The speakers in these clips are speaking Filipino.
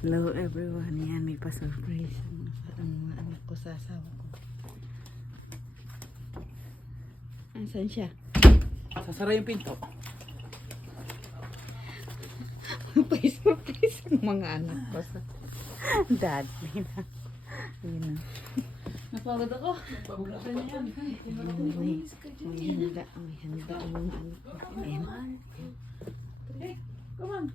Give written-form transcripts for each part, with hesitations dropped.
Hello everyone, yan may pa-surprise ang mga anak ko sa asawa ko. Asan siya? Sasara yung pinto. Pa-surprise ang mga anak ko sa dad. Yun na. Napagod ako. Pagbulasan niya yan. May handa ang mga anak ko. Ayan. Hey, come on.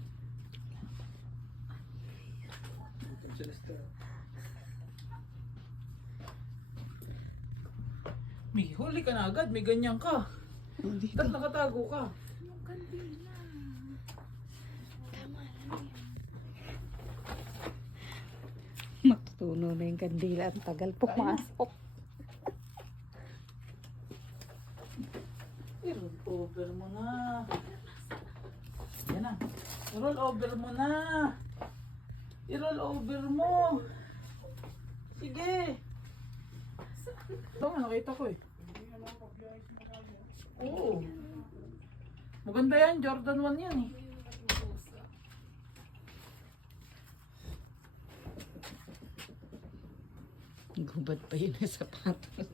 May huli ka na agad, may ganyan ka. Ba't nakatago ka? Matutuno na yung kandila. Ang tagal pumasok. I-roll over mo na. Yan na. I-roll over mo na. I-roll over mo. Sige. Ito nga, nakita ko eh. Oo. Maganda yan, Jordan 1 yan eh. Gubad pa yun ang sapatos.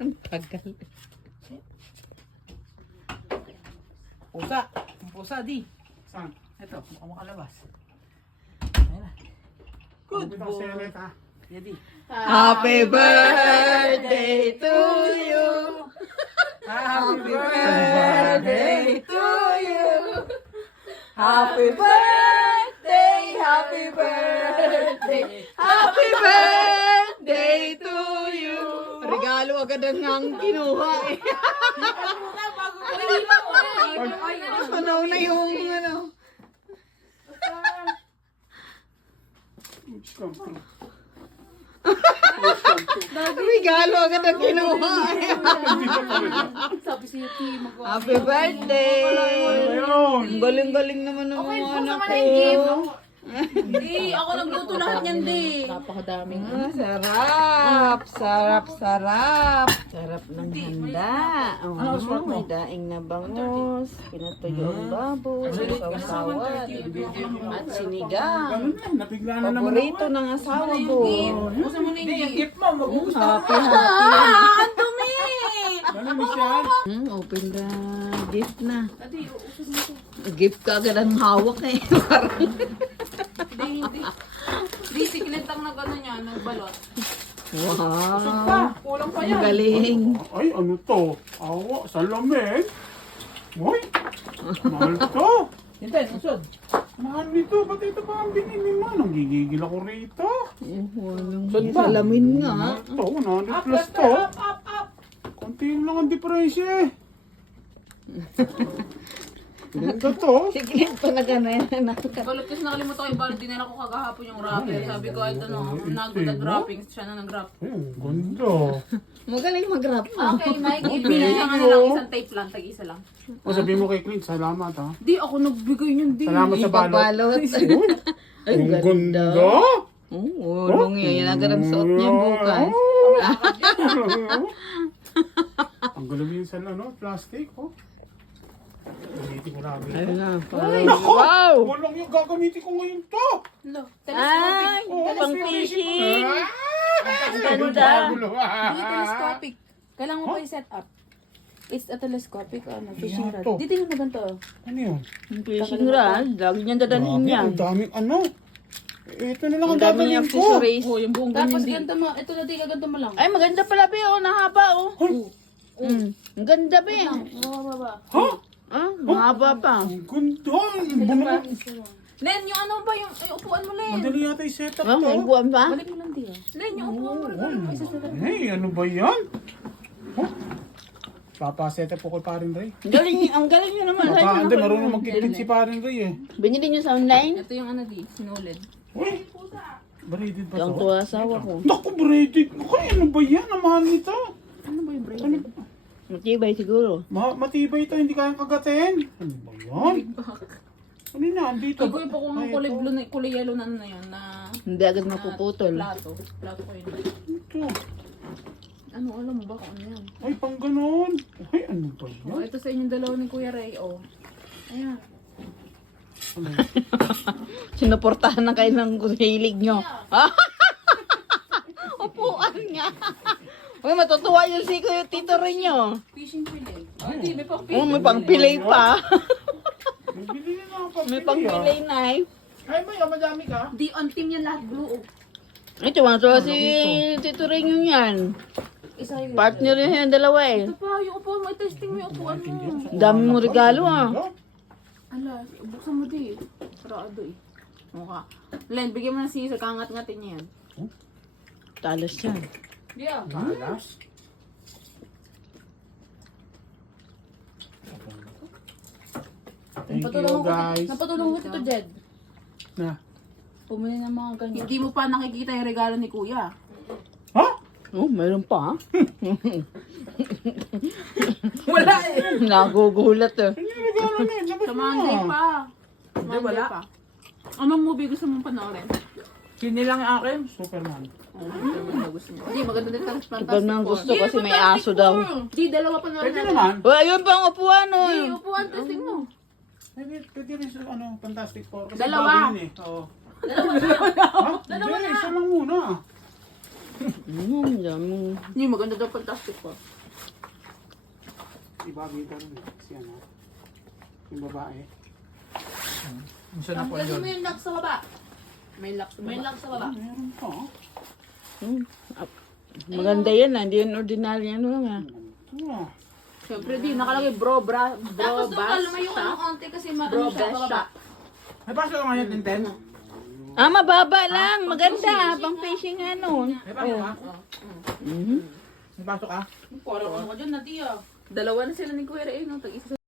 Ang tagal. Pusa. Ang pusa, di. Saan? Ito, mukhang makalabas. Ayan na. Good boy. Yadi. Happy birthday to you. Happy birthday to you. Happy birthday, happy birthday, happy birthday to you. Regalo agad ang kinuha eh. Ano na yung ano? Regalo agad ang kinuha eh. Sabi si Yuki, Happy birthday! Ang galing-galing naman ng mga anak ko. Hindi, ako nagluto lahat niyan, di. Napakadaming. Sarap! Sarap, sarap! Sarap ng handa. Oh, may daing na bangus, pinatuyo ang baboy, sawsawat, at sinigang. Napigla na naman Paborito ng asawa ko. Gusto mo na yung Hindi, yung gift? gift mo, magugustuhan. Happy, happy. Ang dumi! Ganun ni siya. Open the gift na. Adi, uusog mo ito. Gift ka agad ang hawak eh. Hindi. Di, siklet ang nag-ano niya, nagbalot. Wow! Kulang pa Ang yan. galing. Ay, ano to? Awa, salamin. Uy, mahal to. Hindi, susod. Mahal nito. Ba't ito pa ang binili mo? Nanggigigil ako rito. Walang salamin nga. Ito, 100 Up, plus left, to. up. Konti lang ang diferensya eh. Ganda to. Sige, ito na gano'n. Balot kasi nakalimutan ko yung balot. Dinala ko kagahapon yung wrapper. Sabi ko, ay, ano, nag-wrapping. Siya na nag-wrap. Ay, ang ganda. Magaling mag-rap mo. Okay, Mike, ibigay ka nga lang isang tape lang. Tag-isa lang. O sabihin mo kay Clint, salamat ha. Di, ako nagbigay niyan, di. Salamat sa balot. Balot. Ay, Ang ganda. Oo, ulong yun. Yan agad ang suot niya bukas. Ang galing yun sa ano, plastic, oh. Gamitin ko namin. Ayun na. Ay, nako! Wow! Walang yung gagamitin ko ngayon to! Hello, Ay, telescopic. pang fishing. Ang ganda. Di, telescopic. Kailangan mo pa i-set up. It's a telescopic, fishing Ano rod. to? Di, tingnan mo ganito. Ano yun? Fishing rod. Lagi niyan dadalhin Grabe, yan. ang daming ano. Ito na lang Ang ang dami niyang gagawin ko. accessories. Oh, yung buong Tapos ganyan di. ganito mo, ito na di ka ganito mo lang. Ay, maganda pala, Be. Oh, nahaba, oh. Ang ganda, Be. Baba. Ha? Ah, mahaba pa. Ang ganda. Ang bunong. Len, yung ano ba, yung upuan mo, Len. Madali yata yung setup Oh, may to. buwan pa? Balik mo lang di, Len, yung upuan mo. Hey, ano ba yan? Huh? Papa-setup ko kay Parin Ray. Ang galing nyo naman. Ay, Hindi, marunong magkikit si Parin Ray eh. binili nyo sa online? Ito yung ano di, sinulid. Uy! Braided ba Yung to? tuwa asawa ko. Naku, braided. Naku, ano ba yan? Ang mahal nito. Ano ba yung braid? Ano? Matibay siguro. Matibay ito, hindi kayang kagatin. Ano ba yan? Ano na, andito. Gagawin pa kung ang kulay blue na, kulay yellow na ano na yun, na Hindi agad mapuputol. plato. Plato ko yun. Ito. Ano, alam mo ba kung ano yan? Ay, pang ganon. Ay, ano ba Oh, yan? ito sa inyong dalawa ni Kuya Ray, oh. Ayan. Ano? Sinuportahan na kayo ng hilig nyo. Upuan nga. Uy, matutuwa yung si Kuya Tito rin nyo. Fishing fillet. Ay, di, may pang Oh, may pangpilay pa. Bibili na ako pag May pangpilay na eh. Ay ba yun, madami ka? Di, on team yan lahat blue. Ito, matuwa si Tito rin nyo yan. Isa yun. Partner rin yung dalawa eh. Ito pa, yung upuan mo, i-testing mo yung upuan mo. Dami mong regalo ah. Ala, buksan mo di. Sarado eh. Mukha. Len, bigyan mo ng scissor, kangat-ngatin niya yan. Talas yan. Di ah. Alas. Thank you guys. Napatulong ko Tito Jed. Na. Pumili ng mga ganyan. Hindi mo pa nakikita yung regalo ni Kuya. Ha? Oh, mayroon pa ah. Wala eh. Nagugulat eh. Ano yung regalo na yun? Sabi Sa mo. Monday pa. Hindi, wala. Pa. Anong movie gusto mong panoorin? Sini lang yung akin. Superman. Hindi, maganda din talas fantastic. Superman gusto kasi may aso daw. Di, dalawa panoorin Pwede natin. naman. Oh, ayun pa ang upuan oh. Di, upuan, testing mo. Pwede rin sa ano, Fantastic Four. Kasi Dalawa. bago yun eh. Oo. Dalawa na. Ha? Hindi, isa lang muna. Dami. Hindi, maganda daw fantastic po. Ibagi ka rin. Kasi ano, yung babae. Isa na po Pwede yun. mo yung lock sa baba. May lock sa baba. May lock sa baba. Meron pa. Oh. Maganda yan ah. Hindi yan ordinary ano lang ah. Ito ah. Siyempre di, nakalagay bro, Tapos doon ka, lumayo ka ng basta. konti kasi maano Bro, siya, best bababa. shot. May pasok ka ngayon, Tinten? Ah, mababa lang. Maganda. Pang fishing ano. May pasok ka? Mhm. May pasok ka? Parang ano ka dyan, Nadia. Dalawa na sila ni Kuya Ray, no? Tag-isa